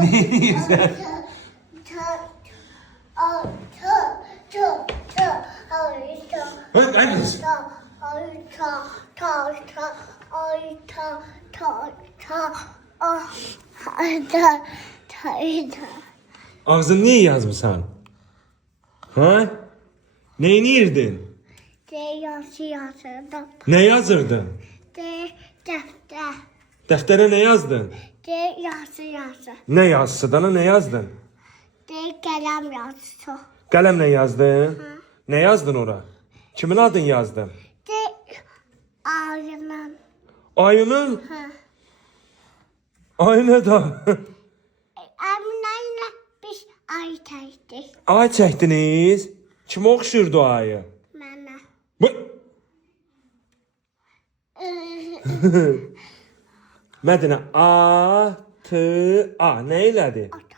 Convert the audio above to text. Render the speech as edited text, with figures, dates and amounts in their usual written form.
Neyirsən? Ay kız. Ağzını niye yazmışsan? Ha? Neyini yirdin? Ne yazırdın? Deftere ne yazdın? Ne yazsı? Dana ne yazdın? Kalemle yazdın. Ne yazdın ora? Kimin adını yazdın? Ayının? Ayna da. Biz ay çəkdik. Ay çəktiniz. Kim oxşurdu ayı? Mənə. Bu. Mədinə A, T, A. Nə elədi? Ata.